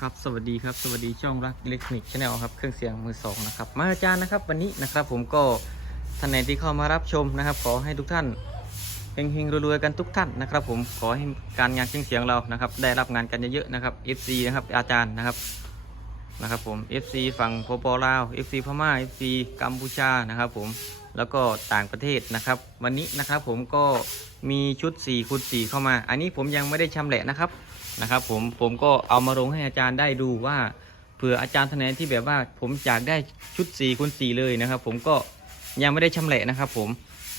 ครับสวัสดีครับสวัสดีช่องรักอิเล็กทรอนิกส์ชาแนลครับเครื่องเสียงมือสองนะครับมาอาจารย์นะครับ วันนี้นะครับผมก็ท่านไหนที่เข้ามารับชมนะครับ ขอให้ทุกท่านเฮงๆรวยๆกันทุกท่านนะครับผมขอให้การงานเครื่องเสียงเรานะครับ ได้รับงานกันเยอะๆนะครับ FC นะครับอาจารย์นะครับนะครับผม FC ฝั่งโปโปลาว FC พม่า FC กัมพูชานะครับผมแล้วก็ต่างประเทศนะครับ วันนี้นะครับผมก็มีชุด4คูณ4เข้ามา อันนี้ผมยังไม่ได้ชำแหละนะครับ นะครับผมผมก็เอามาลงให้อาจารย์ได้ดูว่าเผื่ออาจารย์ท่านไหนที่แบบว่าผมอยากได้ชุด4คูณ4เลยนะครับ ผมก็ยังไม่ได้ชำแหละนะครับ ผม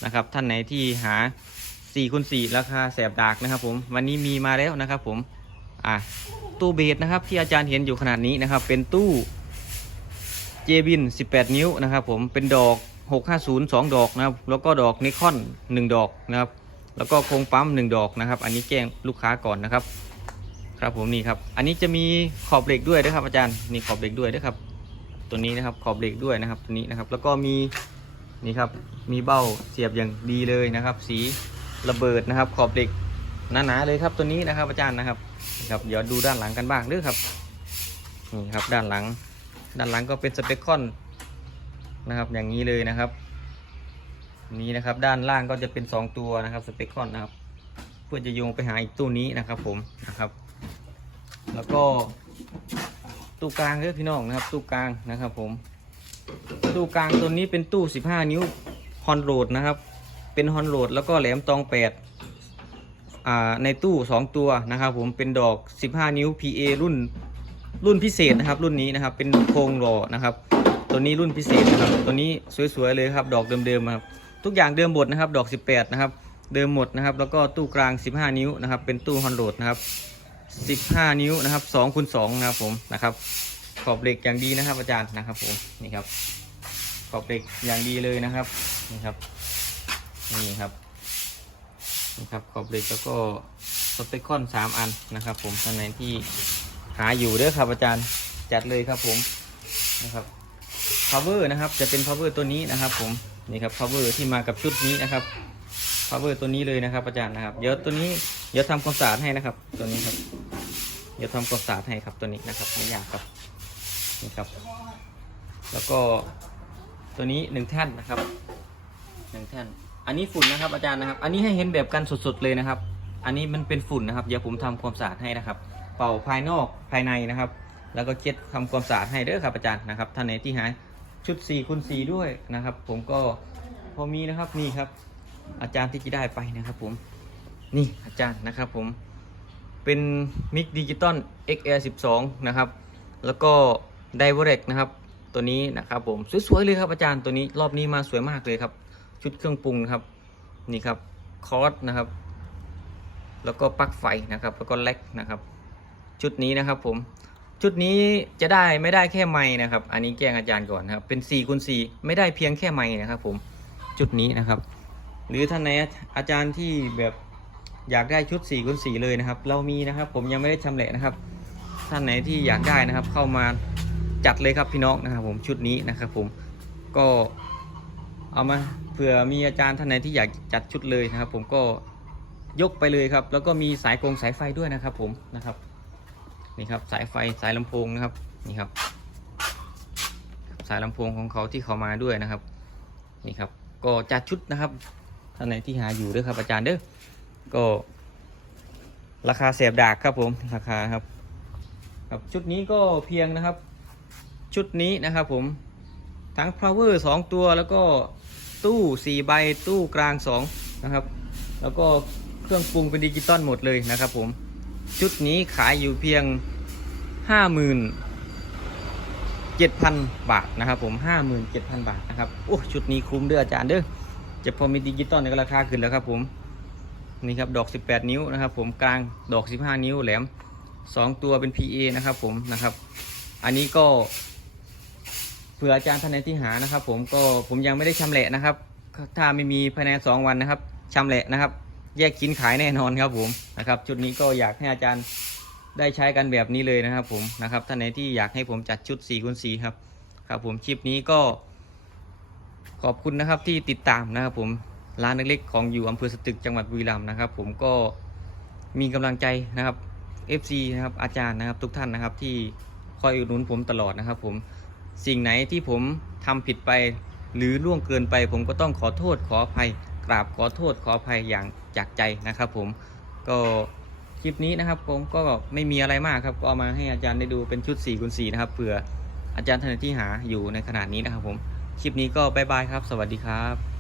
นะครับท่านไหนที่หา4คูณ4ราคาแสบดากนะครับ ผมวันนี้มีมาแล้วนะครับ ผมอะตู้เบสนะครับที่อาจารย์เห็นอยู่ขนาดนี้นะครับ เป็นตู้เจบิน 18 นิ้วนะครับ ผมเป็นดอก 650 2 ดอกนะครับ แล้วก็ดอกนิคอน 1 ดอกนะครับ แล้วก็โครงปั๊ม 1 ดอกนะครับ อันนี้แจ้งลูกค้าก่อนนะครับ ครับผมนี่ครับ อันนี้จะมีขอบเหล็กด้วยนะครับ อาจารย์นี่ขอบเหล็กด้วยนะครับ ตัวนี้นะครับขอบเหล็กด้วยนะครับ ตัวนี้นะครับ แล้วก็มีนี่ครับมีเบ้าเสียบอย่างดีเลยนะครับ สีระเบิดนะครับ ขอบเหล็กหนาๆเลยครับตัวนี้นะครับ อาจารย์นะครับครับ เดี๋ยวดูด้านหลังกันบ้างด้อครับนี่ครับด้านหลัง ด้านหลังก็เป็นสเปคคอนนะครับ อย่างนี้เลยนะครับ นี้นะครับ ด้านล่างก็จะเป็นสองตัวนะครับสเปคคอนนะครับ เพื่อจะโยงไปหาอีกตู้นี้นะครับ ผมนะครับ แล้วก็ตู้กลางเด้อพี่น้องนะครับ ตู้กลางนะครับผม ตู้กลางตัวนี้เป็นตู้ 15 นิ้วฮอนโรดนะครับ เป็นฮอนโรดแล้วก็แหลมตอง8อ่าในตู้ 2 ตัวนะครับผมเป็นดอก 15 นิ้ว PA รุ่นรุ่นพิเศษนะครับ รุ่นนี้นะครับเป็นโครงหล่อนะครับ ตัวนี้รุ่นพิเศษนะครับ ตัวนี้สวยๆเลยครับ ดอกเดิมๆครับทุกอย่างเดิมหมดนะครับ ดอก 18 นะครับ เดิมหมดนะครับ แล้วก็ตู้กลาง 15 นิ้วนะครับ เป็นตู้ฮอนโรดนะครับ 15 นิ้วนะครับ2คูณ2นะครับผมนะครับขอบเหล็กอย่างดีนะครับ อาจารย์นะครับผมนี่ครับ ขอบเหล็กอย่างดีเลยนะครับนี่ครับนี่ครับนี่ครับขอบเหล็กแล้วก็สเปคคอน3อันนะครับ ผมท่านไหนที่หาอยู่เด้อครับอาจารย์จัดเลยครับผมนะครับ power นะครับจะเป็น power ตัวนี้นะครับ ผมนี่ครับ power ที่มากับชุดนี้นะครับ power ตัวนี้เลยนะครับ อาจารย์นะครับ เดี๋ยวตัวนี้ เดี๋ยวทำความสะอาดให้นะครับ ตัวนี้ครับ เดี๋ยวทำความสะอาดให้ครับตัวนี้นะครับไม่ยากครับนี่ครับ แล้วก็ตัวนี้หนึ่งแท่นนะครับหนึ่งแท่น อันนี้ฝุ่นนะครับอาจารย์นะครับ อันนี้ให้เห็นแบบกันสดๆเลยนะครับ อันนี้มันเป็นฝุ่นนะครับเดี๋ยวผมทำความสะอาดให้นะครับ เป่าภายนอกภายในนะครับ แล้วก็เช็ดทำความสะอาดให้เด้อครับอาจารย์นะครับท่านไหนที่หายชุด4คูณ4ด้วยนะครับ ผมก็พอมีนะครับนี่ครับ อาจารย์ที่จะได้ไปนะครับผม นี่อาจารย์นะครับผม เป็นมิกดิจิตอล XR 12 นะครับ แล้วก็ไดเวอร์เรกนะครับ ตัวนี้นะครับผมสวยๆเลยครับอาจารย์ตัวนี้รอบนี้มาสวยมากเลยครับ ชุดเครื่องปรุงนะครับนี่ครับคอร์สนะครับ แล้วก็ปลั๊กไฟนะครับ แล้วก็แล็กนะครับ ชุดนี้นะครับผมชุดนี้จะได้ไม่ได้แค่ไม้นะครับ อันนี้แจ้งอาจารย์ก่อนนะครับ เป็น4คูณ4ไม่ได้เพียงแค่ไม้นะครับผม จุดนี้นะครับ หรือท่านไหนอาจารย์ที่แบบ อยากได้ชุด4คูณ4เลยนะครับ เรามีนะครับ ผมยังไม่ได้ชำแหละนะครับ ท่านไหนที่อยากได้นะครับ เข้ามาจัดเลยครับพี่น้องนะครับผมชุดนี้นะครับ ผมก็เอามาเผื่อมีอาจารย์ท่านไหนที่อยากจัดชุดเลยนะครับ ผมก็ยกไปเลยครับ แล้วก็มีสายกงสายไฟด้วยนะครับ ผมนะครับนี่ครับสายไฟสายลำโพงนะครับนี่ครับ สายลำโพงของเขาที่เขามาด้วยนะครับนี่ครับ ก็จัดชุดนะครับท่านไหนที่หาอยู่ด้วยครับอาจารย์เด้อ ก็ราคาเสียบดากครับผมราคาครับครับชุดนี้ก็เพียงนะครับ ชุดนี้นะครับผมทั้ง power 2 ตัวแล้วก็ตู้ 4 ใบตู้กลาง 2 นะครับ แล้วก็เครื่องปรุงเป็นดิจิตอลหมดเลยนะครับผม ชุดนี้ขายอยู่เพียง 57,000 บาทนะครับผม 57,000 บาทนะครับ โอ้ ชุดนี้คุ้มเด้ออาจารย์เด้อจะพอมีดิจิตอลในราคาขึ้นแล้วครับผม นี่ครับดอก 18 นิ้วนะครับผมกลางดอก 15 นิ้วแหลม 2 ตัวเป็น PA นะครับผมนะครับ อันนี้ก็เผื่ออาจารย์ท่านไหนที่หานะครับผมก็ผมยังไม่ได้ชำแหละนะครับ ถ้าไม่มีภายใน 2 วันนะครับชำแหละนะครับ แยกชิ้นขายแน่นอนครับผมนะครับจุดนี้ก็อยากให้อาจารย์ได้ใช้กันแบบนี้เลยนะครับผมนะครับท่านไหนที่อยากให้ผมจัดชุด4คูณ4ครับครับผมคลิปนี้ก็ขอบคุณนะครับที่ติดตามนะครับผม ร้านเล็กๆของอยู่อำเภอสตึกจังหวัดบุรีรัมย์นะครับ ผมก็มีกำลังใจนะครับ FC นะครับอาจารย์นะครับทุกท่านนะครับที่คอยอุดหนุนผมตลอดนะครับ ผมสิ่งไหนที่ผมทำผิดไป หรือล่วงเกินไป ผมก็ต้องขอโทษขออภัย กราบขอโทษขออภัยอย่างจากใจนะครับ ผมก็คลิปนี้นะครับ ผมก็ไม่มีอะไรมากครับ ก็เอามาให้อาจารย์ได้ดูเป็นชุด4คูณ4นะครับเผื่ออาจารย์ท่านไหนที่หาอยู่ในขนาดนี้นะครับ ผมคลิปนี้ก็บายบายครับ สวัสดีครับ